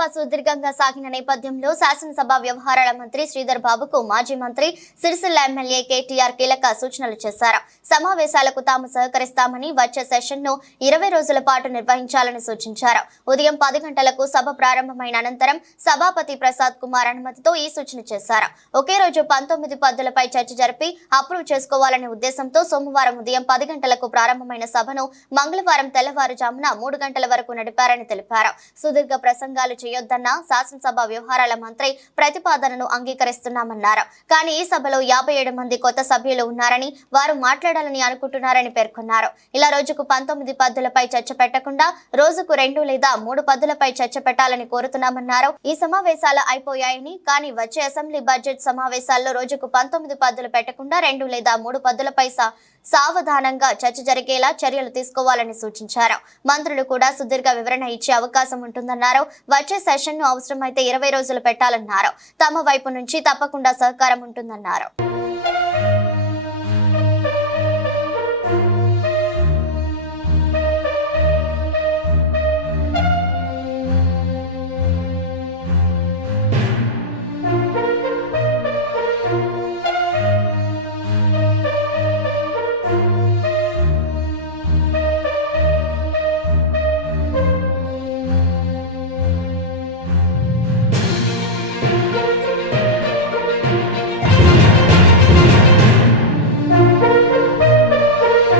సభ సుదీర్ఘంగా సాగిన నేపథ్యంలో శాసనసభ వ్యవహారాల మంత్రి శ్రీధర్ బాబుకు మాజీ మంత్రి సిరిసిల్ల ఎమ్మెల్యే కేటీఆర్ కీలక సూచనలు చేశారు. సమావేశాలకు తాము సహకరిస్తామని వచ్చే సెషన్ను 20 రోజుల పాటు నిర్వహించాలని సూచించారు. ఉదయం 10 గంటలకు సభ ప్రారంభమైన అనంతరం సభాపతి ప్రసాద్ కుమార్ అనుమతితో ఈ సూచన చేశారు. ఒకే రోజు 19 పద్ధతులపై చర్చ జరిపి అప్రూవ్ చేసుకోవాలనే ఉద్దేశంతో సోమవారం ఉదయం 10 గంటలకు ప్రారంభమైన సభను మంగళవారం తెల్లవారుజామున 3 గంటల వరకు నడిపారని తెలిపారు. సుదీర్ఘ ప్రసంగాలు చేయొద్దన్న శాసనసభ వ్యవహారాల మంత్రి ప్రతిపాదనను అంగీకరిస్తున్నామన్నారు. కానీ ఈ సభలో 57 మంది కొత్త సభ్యులు ఉన్నారని, వారు మాట్లాడాలని అనుకుంటున్నారని పేర్కొన్నారు. ఇలా రోజుకు 19 పద్ధతులపై చర్చ పెట్టకుండా రోజుకు 2 లేదా 3 పద్ధతులపై చర్చ పెట్టాలని కోరుతున్నామన్నారు. ఈ సమావేశాలు అయిపోయాయని, కానీ వచ్చే అసెంబ్లీ బడ్జెట్ సమావేశాల్లో రోజుకు 19 పద్ధతులు పెట్టకుండా 2 లేదా 3 పద్ధతులపై సావధానంగా చర్చ జరిగేలా చర్యలు తీసుకోవాలని సూచించారు. మంత్రులు కూడా సుదీర్ఘ వివరణ ఇచ్చే అవకాశం ఉంటుందన్నారు. వచ్చే సెషన్ను అవసరమైతే 20 రోజులు పెట్టాలన్నారు. తమ వైపు నుంచి తప్పకుండా సహకారం ఉంటుందన్నారు.